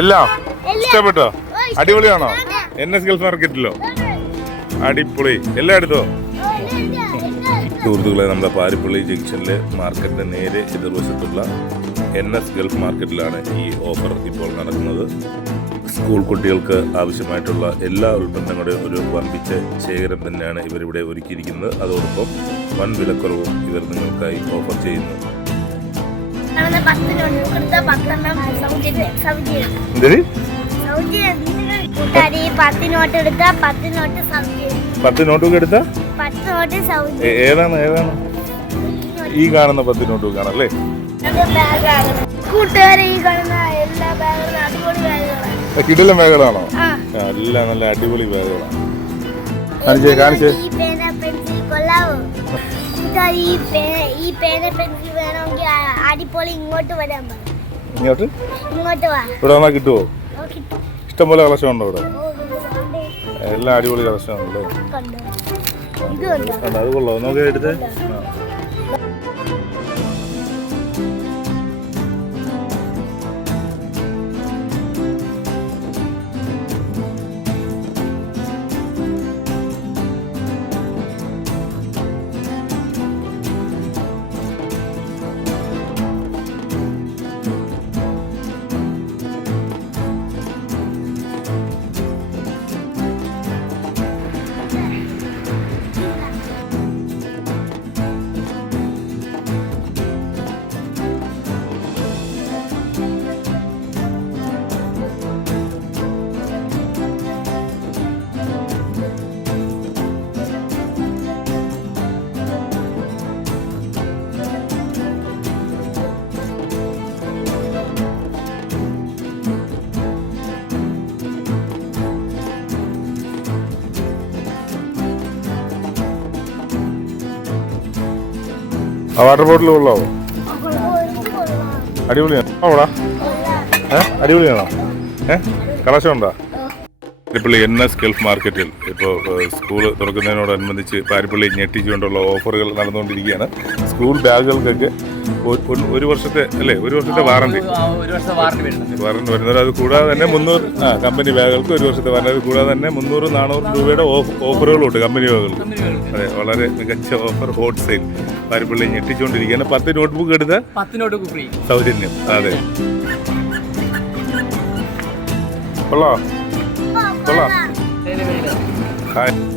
എല്ലാം. ഇഷ്ടപ്പെട്ടോ? അടിപൊളിയാണോ. എൻ എസ് ഗൾഫ് മാർക്കറ്റിലോ? അടിപൊളി. എല്ലാം എടുത്തോ. സുഹൃത്തുക്കളെ നമ്മുടെ പാരിപ്പള്ളി ജംഗ്ഷനിലെ മാർക്കറ്റിന്റെ നേരെ എതിർവശത്തുള്ള എൻ എസ് ഗൾഫ് മാർക്കറ്റിലാണ് ഈ ഓഫർ ഇപ്പോൾ നടക്കുന്നത്. സ്കൂൾ കുട്ടികൾക്ക് ആവശ്യമായിട്ടുള്ള എല്ലാ ഉൽപ്പന്നങ്ങളുടെയും ഒരു വമ്പിച്ച ശേഖരം തന്നെയാണ് ഇവരിവിടെ ഒരുക്കിയിരിക്കുന്നത്. അതോടൊപ്പം വൻ വിലക്കുറവും ഇവർ നിങ്ങൾക്കായി ഓഫർ ചെയ്യുന്നു. പത്ത് നോട്ട് എടുത്ത ഏതാണ് ഏതാണ്? ഈ കാണുന്ന പത്ത് നോട്ട് ബുക്കാണല്ലേ അടിപൊളി ബാഗുകളാണ്. എല്ലാം നല്ല അടിപൊളി ബാഗുകളാണ്. കാണിച്ചേ കാണിച്ചേ. കൂട്ടുകാരി ഈ പേന ഈ പേന പെൻസിൽ വേണമെങ്കിൽ ആ- അടിപൊളി ഇങ്ങോട്ട് വരാൻ പറ. ഇങ്ങോട്ട്? ഇങ്ങോട്ട് വാ. ഇവിടെ വന്നാൽ കിട്ടുമോ. ഇഷ്ടംപോലെ കളക്ഷൻ ഉണ്ടോ ഇവിടെ? ഇത് എല്ലാം അടിപൊളി കളക്ഷൻ? ഇത്? കണ്ടോ, അത് കൊള്ളാം. നോക്കി എടുത്ത്. ആ വാട്ടർ ബോട്ടിൽ കൊള്ളാവോ. അടിപൊളിയാണോ അവിടെ കൊള്ളാം. ഏ? അടിപൊളിയാണോ? ഏ? കളക്ഷൻ ഉണ്ടോ പാരിപ്പള്ളി എൻ എസ് ഗൾഫ് മാർക്കറ്റിൽ ഇപ്പോൾ സ്കൂൾ തുറക്കുന്നതിനോടനുബന്ധിച്ച് പാരിപ്പള്ളി ഞെട്ടിച്ചുകൊണ്ടുള്ള ഓഫറുകൾ നടന്നുകൊണ്ടിരിക്കുകയാണ്. സ്കൂൾ ബാഗുകൾക്കൊക്കെ ഒരു- വർഷത്തെ അല്ലേ ഒരു വർഷത്തെ വാറണ്ടി ആ, ഒരു വർഷത്തെ വാറണ്ടി വരുന്നത് അത് കൂടാതെ തന്നെ മുന്നൂറ് ആ കമ്പനി ബാഗുകൾക്ക് ഒരു വർഷത്തെ വാറണ്ടി അത് കൂടാതെ തന്നെ മുന്നൂറ് നാനൂറ് രൂപയുടെ ഓഫ് ഓഫറുകളുണ്ട് കമ്പനി ബാഗുകൾക്ക്. അതെ വളരെ മികച്ച ഓഫർ ഹോട്ട് സെയിൽ പാരിപ്പള്ളി ഞെട്ടിച്ചുകൊണ്ടിരിക്കുകയാണ് പത്ത് നോട്ട്ബുക്ക് എടുത്ത് നോട്ട്ബുക്ക് ഫ്രീ സൗജന്യം. അതെ. കൊള്ളാം. കൊള്ളാം. ഹായ്.